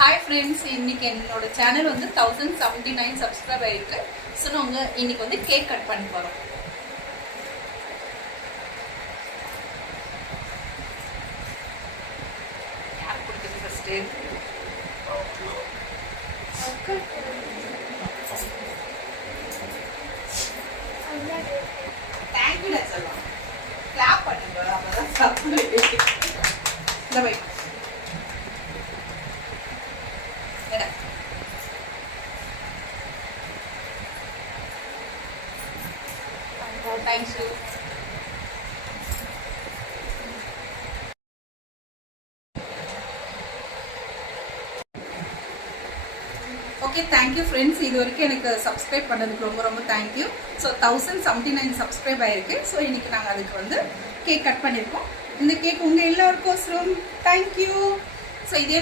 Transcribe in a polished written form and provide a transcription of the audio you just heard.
Hi friends, இன்னைக்கு என்னோட சேனல் வந்து 1079 சப்ஸ்கிரைப் ஆயிருக்கு. ஸோ நாங்கள் இன்னைக்கு வந்து கேக் கட் பண்ண போகிறோம். யார் கொடுக்குறது ஃபர்ஸ்ட்டு? தேங்க்யூ சொல்லலாம். கிளாப் பண்ணுங்க, அப்பதான் சாப்பிடுங்க. இந்த வை Thank you. Okay, thank you friends. இது வரைக்கும் எனக்கு சப்ஸ்கிரைப் பண்ணதுக்கு ரொம்ப ரொம்ப தேங்க்யூ. ஸோ 1079 சப்ஸ்கிரைப் ஆயிருக்கு. ஸோ இன்னைக்கு நாங்கள் அதுக்கு வந்து கேக் கட் பண்ணியிருக்கோம். இந்த கேக் உங்கள் எல்லாருக்கும் தேங்க்யூ. ஸோ இதே